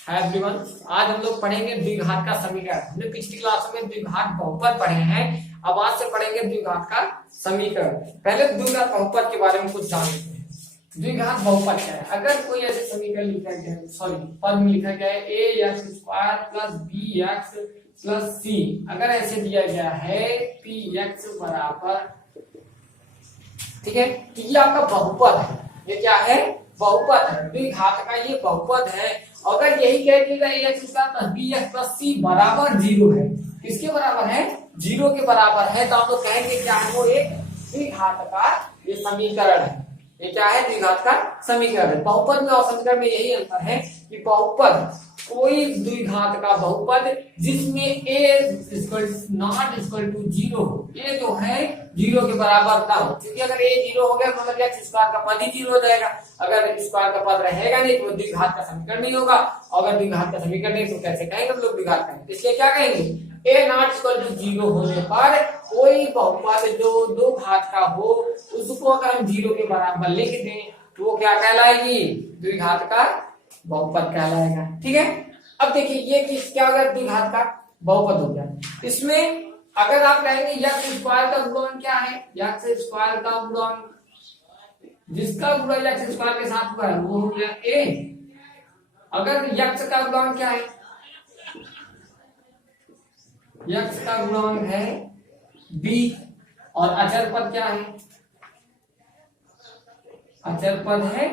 Hi everyone, आज हम लोग पढ़ेंगे द्विघात का समीकरण। हमने पिछली क्लास में द्विघात बहुपद पढ़े हैं, अब आज से पढ़ेंगे द्विघात का समीकरण। पहले द्विघात बहुपद के बारे में कुछ जान लेते हैं। द्विघात बहुपद क्या है? अगर कोई ऐसे समीकरण लिखा गया है, पद में लिखा गया है A X square plus B X plus C, अगर ऐसे दिया गया है पी एक्स बराबर, ठीक है, तो ये आपका बहुपद है। ये क्या है? बहुपद है, द्विघात का ये बहुपद है। अगर यही कह दिएगा X square plus B X plus C बराबर 0 है, किसके बराबर है? 0 के बराबर है, तो हम लोग कहेंगे क्या है? वो एक द्विघात का ये समीकरण है। ये क्या है? द्विघात का समीकरण है। बहुपद में और समीकरण में यही अंतर है कि बहुपद कोई द्विघात का बहुपद जिसमें a नॉट इक्वल टू 0 हो, a जो है 0 के बराबर ना हो, क्योंकि अगर a 0 हो गया मतलब एक्स स्क्वायर का पद ही 0 हो जाएगा। अगर स्क्वायर का पद रहेगा नहीं तो द्विघात का समीकरण नहीं होगा। अगर द्विघात का समीकरण नहीं तो कैसे कहेंगे हम लोग द्विघात कहेंगे? इसलिए क्या कहेंगे? a नॉट इक्वल टू 0 होने पर कोई बहुपद जो दो घात का हो उसको अगर हम 0 के बराबर लिख दें तो वो क्या कहलाएगी? द्विघात का बहुपद कहलाएगा। ठीक है, अब देखिए ये किस क्या अगर द्विघात का बहुपद हो गया। इसमें अगर आप कहेंगे एक्स स्क्वायर का गुणन क्या है? एक्स स्क्वायर का गुणन जिसका गुणन एक्स स्क्वायर के साथ हुआ है वो हो गया a। अगर एक्स का गुणन क्या है? एक्स का गुणन है b और अचर पद क्या है? अचर पद है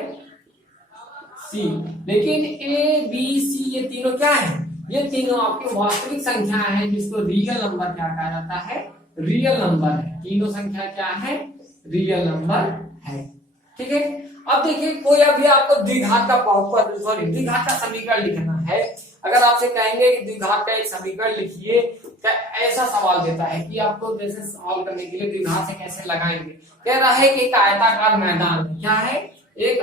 सी। लेकिन ए बी सी ये तीनों क्या है? ये तीनों आपकी वास्तविक संख्या है, जिसको रियल नंबर क्या कहा जाता है? रियल नंबर है। तीनों संख्या क्या है? रियल नंबर है। ठीक है, अब देखिए कोई अभी आपको द्विघात का बहुपद द्विघात का समीकरण लिखना है। अगर आपसे कहेंगे कि द्विघात का एक समीकरण लिखिए, क्या ऐसा सवाल देता है कि आपको जैसे सॉल्व करने के लिए द्विघात से कैसे लगाएंगे? कह रहा है कि एक आयताकार मैदान है। क्या है? एक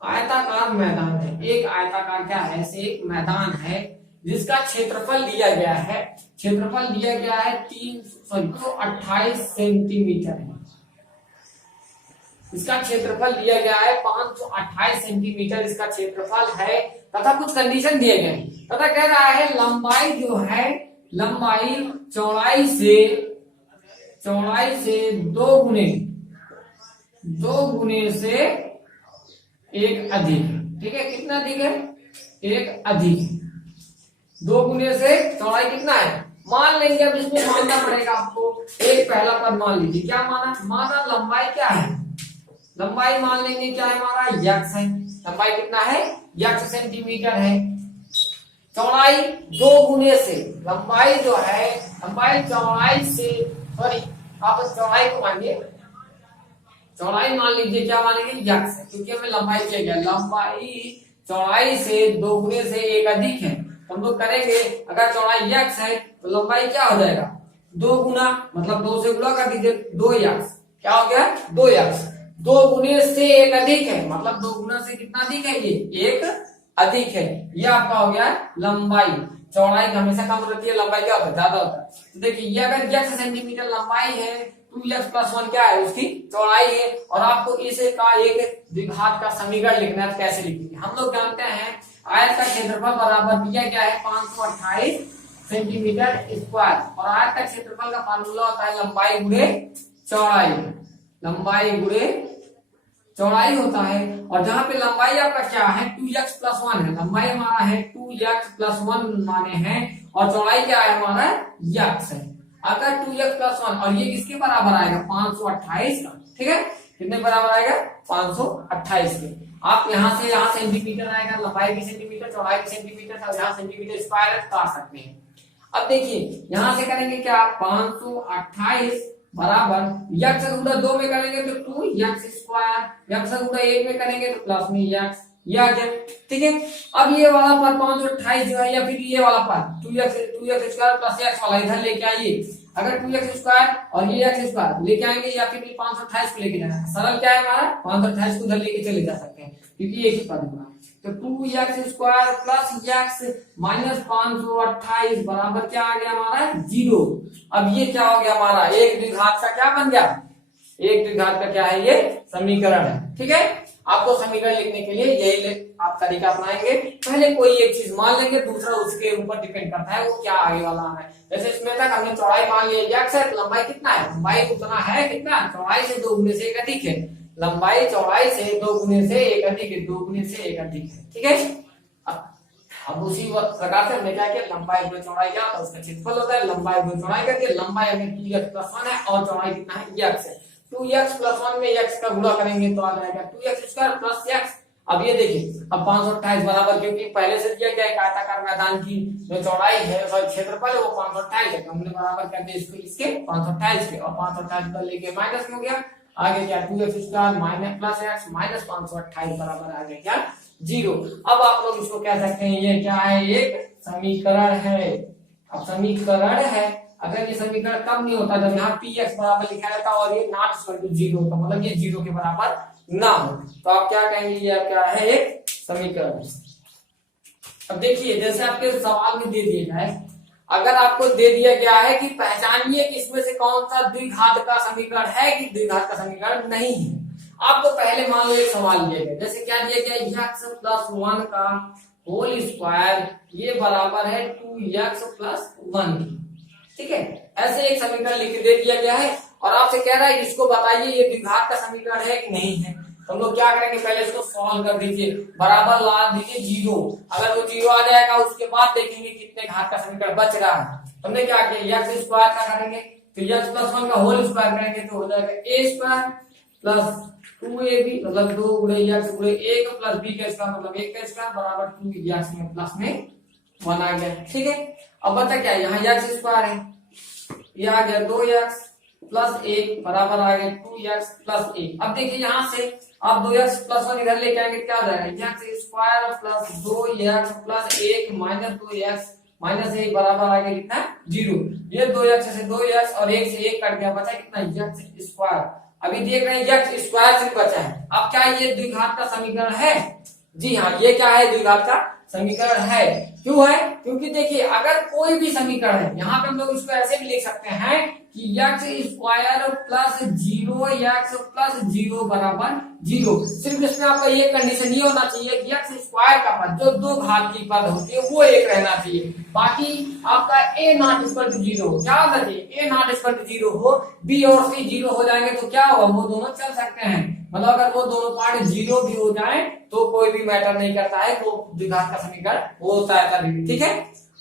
आयताकार मैदान है। एक आयताकार क्या है? ऐसे एक मैदान है जिसका क्षेत्रफल दिया गया है। क्षेत्रफल दिया गया है 328 सेंटीमीटर है। इसका क्षेत्रफल दिया गया है 528 सेंटीमीटर इसका क्षेत्रफल है, तथा कुछ कंडीशन दिए गए हैं। तथा कह रहा है लंबाई जो है, लंबाई चौड़ाई से दो गुने से एक अधिक। ठीक है, कितना अधिक है? एक अधिक। 2 गुने से चौड़ाई कितना है? मान लेंगे, अब इसमें मानना पड़ेगा आपको। एक पहला पद मान लीजिए, क्या माना लंबाई क्या है? लंबाई मान लेंगे क्या है हमारा? यक्स है। लंबाई कितना है? यक्स सेंटीमीटर है। चौड़ाई 2 गुने से, लंबाई जो है, लंबाई चौड़ाई से, सॉरी आप चौड़ाई को मानिए, चौड़ाई मान लीजिए, क्या मानेंगे? यक्स, क्योंकि हमें लंबाई किया गया। लंबाई चौड़ाई से 2 गुने से एक अधिक है, तो हम लोग करेंगे अगर चौड़ाई यक्स है तो लंबाई क्या हो जाएगा? 2 गुना, मतलब 2 से गुणा कर दीजिए, 2 यक्स। क्या हो गया? 2 यक्स। 2 गुने से एक अधिक है, मतलब 2 गुना से कितना अधिक है? ये एक अधिक है। ये आपका हो गया लंबाई। चौड़ाई हमेशा कम रहती है, लंबाई क्या होता है? ज्यादा होता है। तो देखिए ये अगर यक्स सेंटीमीटर लंबाई है, 2x + 1 क्या है? उसकी चौड़ाई है। और आपको इसे का एक द्विघात का समीकरण लिखना है, तो कैसे लिखेंगे? हम लोग जानते हैं आयत का क्षेत्रफल बराबर दिया गया है 528 सेंटीमीटर स्क्वायर, और आयत का क्षेत्रफल का फार्मूला होता है लंबाई गुणे चौड़ाई। लंबाई गुणे चौड़ाई होता है। और जहां पे लंबाई आपका क्या है? 2x + 1 है। लंबाई हमारा है 2x + 1 माने हैं, और चौड़ाई क्या है हमारा? यक्स है। अगर 2x + 1, और ये किसके बराबर आएगा? 528 का। ठीक है, कितने बराबर आएगा? 528 के। आप यहाँ से सेंटीमीटर आएगा, लंबाई भी सेंटीमीटर, चौड़ाई भी सेंटीमीटर, और यहाँ सेंटीमीटर स्क्वायर कर सकते हैं। अब देखिए यहां से करेंगे क्या? 528 बराबर यक्स गुणा 2 में करेंगे तो 2x², यक्स गुणा 1 में करेंगे तो प्लस में यक्स। ये आ गया। ठीक है, अब ये वाला पद 528 जो है, या फिर ये वाला पद 2x² प्लस x वाला इधर लेके आइए। अगर 2x² और ये x² लेके आएंगे, या फिर 528 को लेके जाना, सरल क्या है हमारा? 528 को उधर लेके चले जा सकते हैं, क्योंकि एक ही पद होगा। तो 2x² प्लस x माइनस 528 बराबर क्या आ गया हमारा? 0। अब ये क्या हो गया हमारा? एक द्विघात का क्या बन गया? एक द्विघात का क्या है? ये समीकरण है। ठीक है, आपको समीकरण लिखने के लिए यही आप तरीका अपनाएंगे। पहले कोई एक चीज मान लेंगे, दूसरा उसके ऊपर डिपेंड करता है वो क्या आगे वाला आ रहा है। जैसे इसमें तक हमने चौड़ाई मान लिया x है, तो लंबाई कितना है, लंबाई उतना है कितना, चौड़ाई से 2 गुने से 1 अधिक है। लंबाई चौड़ाई से 2 गुने से 1 अधिक है, 2 गुने से 1 अधिक है, ठीक है। अब उसी प्रकार से हमने क्या किया, लंबाई गुणे चौड़ाई क्या होता है, उसका क्षेत्रफल होता है। लंबाई गुणे चौड़ाई करके लंबाई हमें 2x+1 है और चौड़ाई कितना है, x है। 2x+1 में x का गुणा करेंगे तो आ जाएगा 2x² प्लस x। अब ये देखिए, अब 528 बराबर, क्योंकि पहले से दिया गया है आयताकार मैदान की जो चौड़ाई है और क्षेत्रफल है वो 528 है, हमने बराबर कर दिया इसको इसके 528 के, और 528 पर लेके माइनस में हो गया, आगे क्या 2x² minus plus x minus 528 बराबर आ गया क्या 0। अब आप लोग इसको कह सकते हैं ये क्या है, एक समीकरण है। अब समीकरण है, अगर ये समीकरण कब नहीं होता, जब यहाँ px बराबर लिखा रहता और ये नॉट इक्वल टू 0 होता, मतलब ये 0 के बराबर ना हो, तो आप क्या कहेंगे, ये क्या है, एक समीकरण। अब देखिए, जैसे आपके सवाल में दे दिया है, अगर आपको दे दिया गया है कि पहचानिए कि इसमें से कौन सा द्विघात का समीकरण है कि द्विघात का समीकरण नहीं है, आपको पहले मान लो एक सवाल दिया गया, जैसे क्या दिया गया, x+1 का होल स्क्वायर ये बराबर है 2x+1, ठीक है। ऐसे एक समीकरण लिख दे दिया गया है और आपसे कह रहा है इसको बताइए ये द्विघात का समीकरण है कि नहीं है। तो हम लोग क्या करेंगे, पहले इसको सॉल्व कर दीजिए, बराबर ला दीजिए 0, अगर वो 0 आ जाएगा उसके बाद देखेंगे कितने घात का समीकरण बच रहा है। हमने क्या किया, x² का करेंगे तो x+1 का होल स्क्वायर करेंगे तो हो जाएगा a² प्लस 2ab मतलब 2 गुणे x गुणे 1 प्लस b का स्क्वायर मतलब 1 का स्क्वायर बराबर 2x में प्लस में 1 आ गया, ठीक है। अब बता क्या, यहाँ x² है, ये आ गया 2x प्लस 1 बराबर आ गया 2x प्लस 1। अब देखिए यहाँ से आप 2x+1 इधर लेके आएंगे, क्या हो जाएगा, x² plus 2x plus 1 minus 2x minus 1 बराबर आ गया कितना 0। ये 2x से 2x और 1 से 1 कट गया, बचा कितना x²। अभी देख रहे हैं x² सिर्फ बचा है। अब क्या ये द्विघात का समीकरण है, जी हाँ, ये क्या है, द्विघात का समीकरण है। क्यों है, क्योंकि देखिए अगर कोई भी समीकरण है, यहाँ पे हम लोग इसको ऐसे भी लिख सकते हैं कि x² प्लस 0x प्लस 0 बराबर 0। सिर्फ इसमें आपका ये कंडीशन ये होना चाहिए कि x² का पद जो दो घात की पद होती है वो एक रहना चाहिए, बाकी आपका a≠0 क्या होना चाहिए, a≠0 हो, b और c 0 हो जाएंगे तो क्या होगा, वो दोनों चल सकते हैं, मतलब अगर वो दोनों पार्ट 0 भी हो जाए तो कोई भी मैटर नहीं करता है, वो द्विघात का समीकरण वो होता है तभी, ठीक है।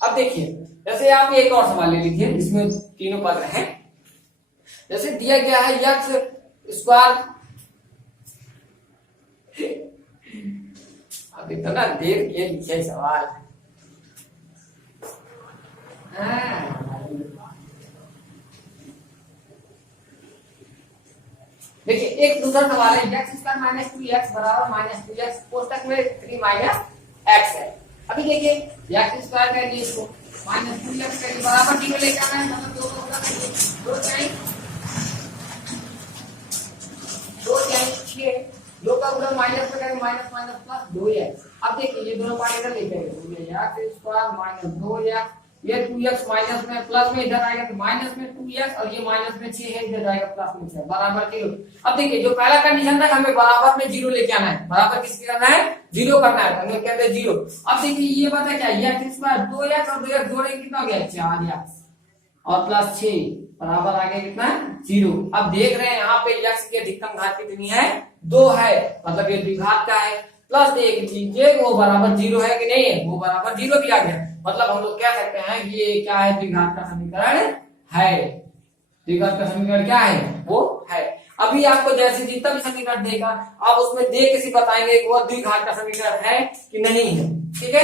अब देखिए, जैसे आप एक और सवाल ले लीजिए, इसमें तीनों पद हैं। जैसे दिया गया है x², अब इतना देर किए लिखे सवाल, देखिए एक दूसरा सवाल है, x² माइनस 2x बराबर -2x, कोष्टक में 3 माइनस x है। अभी देखिए x² का लिए इसको -2x के बराबर 0 लेके आना है, मतलब दो का गुणा माइनस में करेंगे, माइनस माइनस प्लस 2x। अब देखिए ये दोनों पार्ट इधर लेके आएंगे, x² माइनस 2x, ये 2x माइनस में प्लस में इधर आएगा तो माइनस में 2x और ये माइनस में 6 है, इधर जाएगा प्लस में 6 बराबर 0। अब देखिए जो पहला कंडीशन था हमें बराबर में 0 लेके आना है, बराबर किसके करना है, 0 करना है, तो हम कहते हैं 0। अब देखिए ये बता क्या, x² 2x और 2x जोड़ेंगे कितना हो गया 4x और प्लस 6 बराबर आ गया कितना 0। अब देख रहे हैं यहाँ पे x की अधिकतम घात कितनी है, 2 है, मतलब ये द्विघात का है। प्लस एक चीज वो बराबर 0 है कि नहीं है, वो बराबर 0 भी आ गया, मतलब हम लोग कह सकते हैं ये क्या है, द्विघात का समीकरण है। द्विघात का समीकरण क्या है, वो है। अभी आपको जैसे जितना भी समीकरण देगा आप उसमें देख के बताएंगे कि वो द्विघात का समीकरण है कि नहीं है, ठीक है।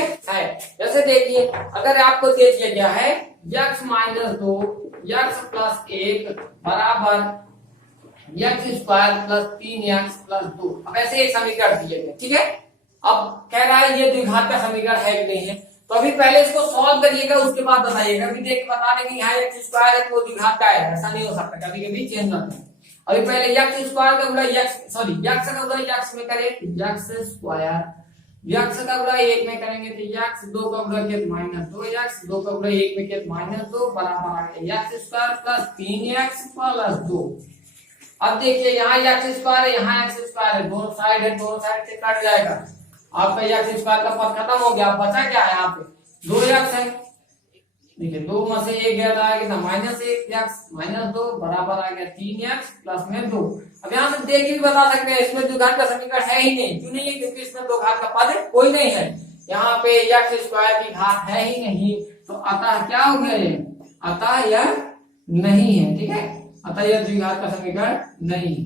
जैसे देखिए अगर आपको दे दिया गया है x माइनस 2 x प्लस 1 बराबर x² प्लस 3x प्लस 2, अब ऐसे एक समीकरण दिए गए, ठीक है। अब कह रहा है ये द्विघात का समीकरण है कि नहीं है, तो अभी पहले इसको सॉल्व करिएगा, उसके बाद बताइएगा। अभी देख के बता देंगे यहाँ x² है तो वो द्विघात का है, ऐसा नहीं हो सकता, कभी कभी चेंज होता है। अभी पहले x² का गुणा x का गुणा x में करें x² का गुणा 1 में करेंगे तो x, 2 का गुणा किया माइनस 2x, 2 का गुणा 1 में किया माइनस 2 बराबर आ गया x² प्लस 3x प्लस 2। अब देखिए यहाँ एक्स स्क्वायर है, यहाँ एक्स स्क्वायर है, दोनों साइड है, दोनों साइड से कट जाएगा, आपका एक्स स्क्वायर का पद खत्म हो गया, बचा क्या है यहाँ पे 2x है। देखिए 2 में से 1 गया था कितना -1x -2 बराबर आ गया 3x प्लस में 2। अब यहाँ से देख के भी बता सकते हैं इसमें द्विघात का समीकरण है ही नहीं, क्यों नहीं है, क्योंकि इसमें दो घात का पद कोई नहीं है, यहाँ पे एक्स स्क्वायर की घात है ही नहीं, तो अतः क्या हो गया ये, अतः यह नहीं है, ठीक है, अतः यह द्विघात का समीकरण नहीं है।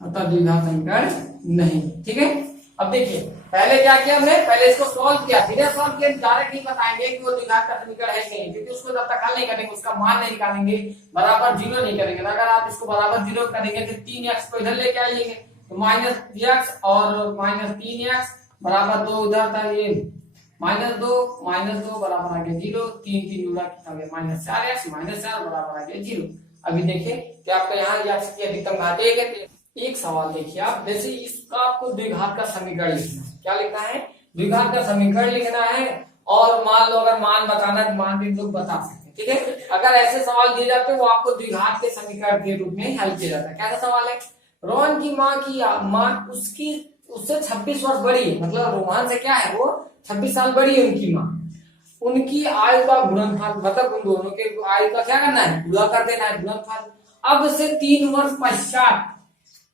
अतः द्विघात समीकरण नहीं, ठीक है। अब देखिए पहले क्या किया हमने, पहले इसको सॉल्व किया, सीधे सॉल्व किया, डायरेक्ट नहीं बताएंगे कि वो द्विघात का समीकरण है कि नहीं, क्योंकि उसको जब तक हल नहीं करेंगे, उसका मान नहीं निकालेंगे, बराबर 0 नहीं करेंगे। अगर आप इसको बराबर 0 करेंगे तो 3x को इधर लेके आइएगा, तो -x और -3x बराबर 2 उधर था, ये -2 बराबर आ गया 0, 3 3 गुणा कितना गया -4x -4 बराबर आ गया 0। अभी देखिए कि आपका यहाँ x की अधिकतम घात 1 है। एक सवाल देखिए आप, जैसे इसका आपको द्विघात का समीकरण लिखना है, क्या लिखना है, द्विघात का समीकरण लिखना है, और मान लो अगर मान बताना है तो मान भी लोग बता सकते हैं, ठीक है। अगर ऐसे सवाल दिए जाते हैं वो आपको द्विघात के समीकरण के रूप में हल किया जाता है। कैसा सवाल है, रोहन की माँ उसकी उससे 26 वर्ष बड़ी है, मतलब रोहन से क्या है, वो 26 साल बड़ी है उनकी माँ, उनकी आयु का गुणनफल, मतलब उन दोनों के आयु का क्या करना है, गुणा कर देना है, गुणनफल। अब से 3 वर्ष पश्चात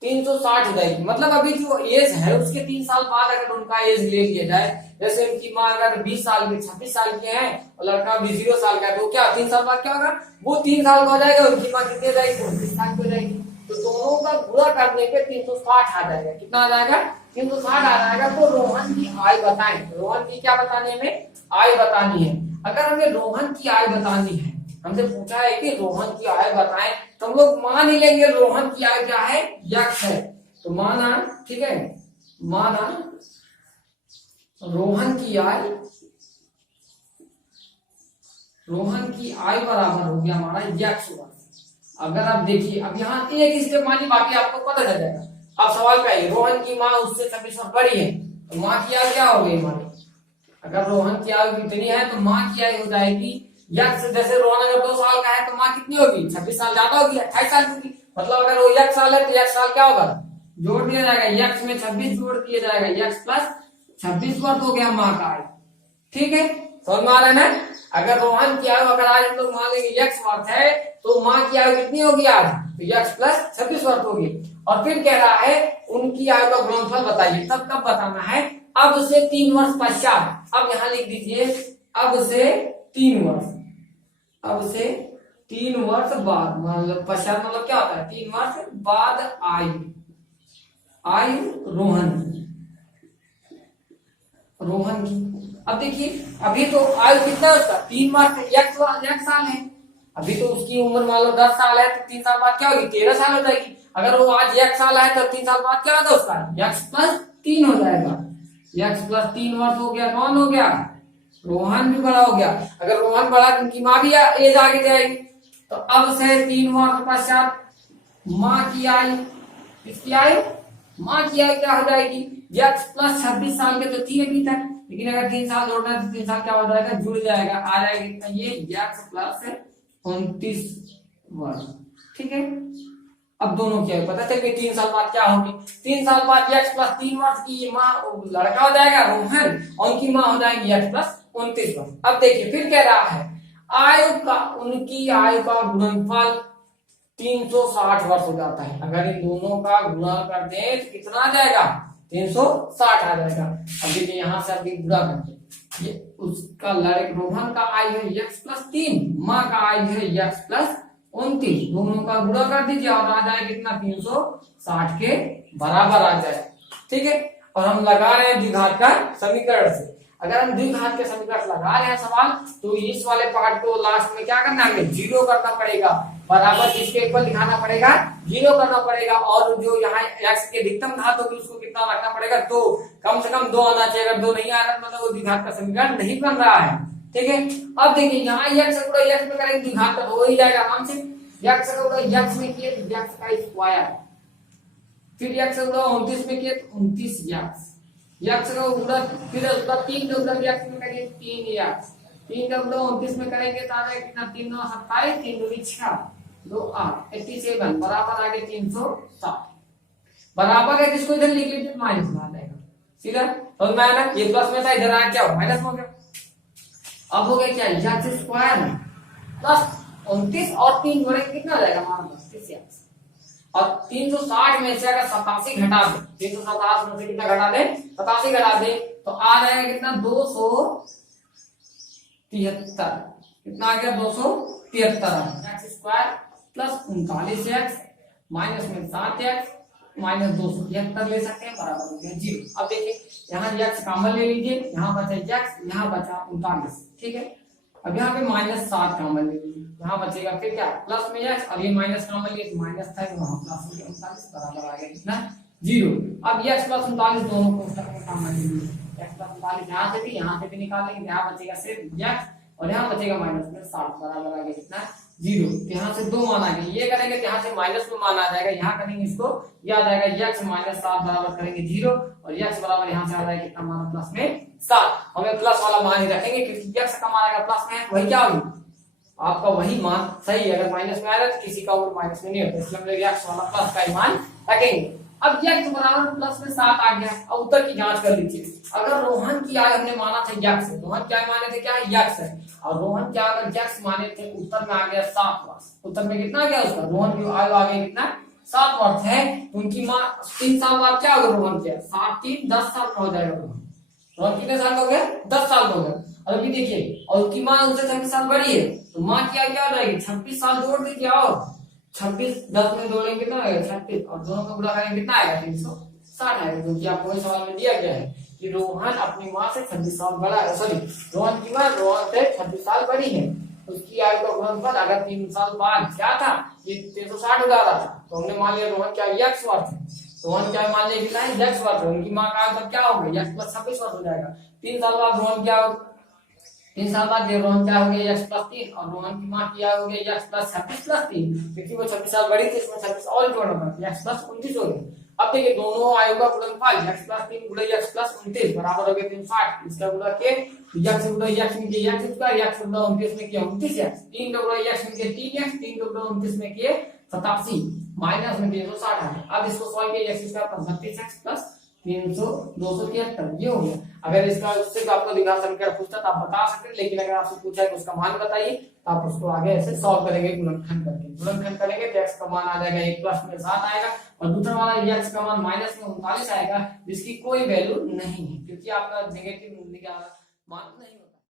360 हो जाएगी, मतलब अभी जो एज है उसके 3 साल बाद अगर उनका एज ले लिया जाए, जैसे उनकी माँ अगर 20 साल की 26 साल की है और लड़का भी 0 साल का है, तो क्या 3 साल बाद क्या होगा, वो 3 साल का हो जाएगा, उनकी माँ कितनी हो जाएगी, 29 साल की हो जाएगी। तो दोनों का गुणा करने पे 360 आ जाएगा, कितना आ जाएगा, 360 आ जाएगा। तो रोहन की आय बताएं, रोहन की क्या बतानी है, हमें आय बतानी है। अगर हमें रोहन की आय बतानी है, हमसे पूछा है कि रोहन की आय बताएं, तो हम लोग मान ही लेंगे रोहन की आय क्या है, x है, तो माना, ठीक है, माना रोहन की आय बराबर हो गया हमारा x हुआ। अगर आप देखिए अब यहाँ एक स्टेप मानी, बाकी आपको पता चल जाएगा। अब सवाल क्या है, रोहन की माँ उससे 26 वर्ष बड़ी है, तो माँ की आय क्या हो गई हमारी, अगर रोहन की आयु कितनी है तो माँ की आयु हो जाएगी x, जैसे रोहन अगर 2 साल का है तो माँ कितनी होगी, 26 साल ज्यादा होगी, 28 साल होगी, मतलब अगर वो x साल है तो x साल क्या होगा, जोड़ दिया जाएगा, x में 26 जोड़ दिया जाएगा, x प्लस 26 वर्ष हो गया माँ का आयु, ठीक है, समझ में आ रहा है ना। अगर रोहन की आयु अगर आज हम लोग मान लेंगे x वर्ष है, तो माँ की आयु कितनी होगी आज, तो x प्लस 26 वर्ष होगी। और फिर कह रहा है उनकी आयु का गुणनफल बताइए, तब कब बताना है, अब से 3 वर्ष पश्चात, अब यहाँ लिख दीजिए अब से 3 वर्ष, अब से 3 वर्ष बाद, मतलब पश्चात मतलब क्या होता है, 3 वर्ष बाद आयु रोहन की। अब देखिए अभी तो आयु कितना है उसका, 3 वर्ष, एक साल है, अभी तो उसकी उम्र मान लो 10 साल है, तो 3 साल बाद क्या होगी, 13 साल हो जाएगी। अगर वो आज 1 साल है तो 3 साल बाद क्या होगा उसका, x प्लस 3 हो जाएगा, x प्लस 3 वर्ष हो गया, कौन हो गया, रोहन भी बड़ा हो गया। अगर रोहन बड़ा तो उनकी माँ भी एज आगे जाएगी। तो अब से 3 वर्ष पश्चात माँ की आयु, किसकी आयु, माँ की आयु क्या हो जाएगी, x प्लस 26 साल के तो थी अभी तक, लेकिन अगर 3 साल जोड़ना है तो 3 साल क्या हो जाएगा, जुड़ जाएगा, आ जाएगा ये x प्लस 29 वर्ष, ठीक है। अब दोनों क्या है पता चल गया, 3 साल बाद क्या होगी, 3 साल बाद x प्लस 3 वर्ष की माँ लड़का हो जाएगा रोहन, और उनकी माँ हो जाएगी x प्लस 29 वर्ष। अब देखिए फिर कह रहा है उनकी आयु का गुणनफल 360 वर्ष हो जाता है। अगर इन दोनों का गुणा कर दें तो कितना आ जाएगा, 360 आ जाएगा। अब देखिए यहाँ से अभी गुणा करते, ये उसका रोहन का आयु है x प्लस 3, माँ का आयु है x प्लस 29, दोनों का गुणा कर दीजिए और आ जाए कितना, 360 के बराबर आ जाए, ठीक है। और हम लगा रहे हैं द्विघात का समीकरण से। अगर हम द्विघात के समीकरण लगा रहे हैं सवाल, तो इस वाले पार्ट को लास्ट में क्या करना है, हमें 0 करना पड़ेगा, बराबर जिसके ऊपर लिखाना पड़ेगा 0 करना पड़ेगा, और जो यहाँ x की अधिकतम घात होगी उसको कितना रखना पड़ेगा, 2, कम से कम 2 आना चाहिए। अगर 2 नहीं आ रहा मतलब वो द्विघात का समीकरण नहीं बन रहा है, ठीक है। अब देखिए यहाँ x को x में करेंगे द्विघात का हो ही जाएगा आराम से, x को x में किए तो x का स्क्वायर, फिर x को 29 में किए तो 29 x को गुणा, फिर उसका 3 के उधर x में करिए 3x, 3 का गुणा 29 में करेंगे तो आ जाएगा कितना, 3 9 27, 3 दूनी 6, 2 8, 87 बराबर आ गए 360 बराबर है। इसको इधर लिख लीजिए माइनस में आ जाएगा सीधा। समझ में आया ना, ये प्लस में था इधर आया क्या माइनस में हो गया। अब हो गया क्या, x स्क्वायर प्लस 29 और 3 जोड़े कितना आ जाएगा हमारा 32 और 360 में से अगर 87 घटा दे, 357 में से कितना घटा दे 87 घटा दे तो आ जाएगा कितना 273, कितना आ गया 273 x square plus 39x minus में 7x माइनस 273 ले सकते हैं बराबर हो गया 0। अब देखिए यहाँ x कॉमन ले लीजिए, यहाँ बचा x, यहाँ बचा 39, ठीक है। अब यहाँ पे माइनस 7 कॉमन ले लीजिए, यहाँ बचेगा फिर क्या प्लस में x, अब ये माइनस कॉमन लिए माइनस था वहां प्लस हो गया 39 बराबर आ गया कितना 0। अब x प्लस 39 दोनों को कॉमन ले लीजिए, x प्लस 39 यहाँ से भी निकालेंगे, यहाँ बचेगा सिर्फ x और यहाँ बचेगा माइनस में 60 बराबर आ गया कितना 0। यहाँ से 2 मान आ गए, ये करेंगे तो यहाँ से माइनस में मान आ जाएगा, यहाँ करेंगे इसको ये आ जाएगा x माइनस 7 बराबर करेंगे 0 और x बराबर यहाँ से आ जाएगा कितना हमारा प्लस में 7। हमें प्लस वाला मान ही रखेंगे क्योंकि x कम आएगा प्लस में वही क्या होगी आपका वही मान सही है। अगर माइनस में आएगा तो किसी का और माइनस में नहीं होता, इसलिए हम लोग x वाला प्लस का ही मान रखेंगे। अब x बराबर प्लस में 7 आ गया। अब उत्तर की जांच कर लीजिए, अगर रोहन की आय हमने माना था x है, रोहन क्या माने थे क्या x है और रोहन क्या अगर x माने थे, उत्तर में आ गया 7 वर्ष। उत्तर में कितना आ गया उसका, रोहन की आयु आ गई कितना 7 वर्ष है। उनकी माँ 3 साल बाद क्या होगा रोहन के 7 3 10 साल का हो जाएगा रोहन। रोहन कितने साल हो गए 10 साल हो गए। और अभी देखिए और उसकी माँ उनसे 26 साल बड़ी है तो माँ क्या क्या हो जाएगी 26 साल जोड़ दीजिए और 26 10 में जोड़ेंगे कितना आएगा 36 और दोनों का गुणा करेंगे कितना आएगा 360 आएगा। क्योंकि आपको इस सवाल में दिया गया है कि रोहन अपनी माँ से 26 साल बड़ा है, सॉरी रोहन की माँ रोहन से 26 साल बड़ी है, उसकी आयु का गुणनफल अगर 3 साल बाद क्या था ये 360 हो जा रहा था तो हमने मान लिया रोहन क्या x वर्ष है, रोहन क्या मान लिया कितना है x वर्ष है। उनकी माँ का आयु क्या हो गया x प्लस 26 वर्ष हो जाएगा। 3 साल बाद रोहन क्या हो 3 साल बाद रोहन क्या हो गया x प्लस 3 और रोहन की माँ क्या हो गया x प्लस 26 प्लस 3 क्योंकि वो 26 साल बड़ी थी इसमें 26 और जोड़ना पड़ा x प्लस 29 हो गया। अब देखिए दोनों आयु का गुणनफल x प्लस 3 गुणा x प्लस 29 बराबर हो गया 360। इसका गुणा के x गुणा x में किया x स्क्वायर x गुणा 29 में किया 29x 3 का गुणा x में किया 3x 3 का गुणा 29 में किए 87 माइनस में 360 आ गया। अब इसको सॉल्व किया x square plus 32x plus 273 ये हो गया। अगर इसका उससे तो आपको दिखा समीकरण पूछता तो आप बता सकते, लेकिन अगर आपसे पूछा है तो उसका मान बताइए तो आप उसको आगे ऐसे सॉल्व करेंगे गुणनखंड करके। गुणनखंड करेंगे तो x का मान आ जाएगा 1 प्लस में 7 आएगा और दूसरा वाला x का मान माइनस में 39 आएगा जिसकी कोई वैल्यू नहीं है क्योंकि आपका नेगेटिव मान नहीं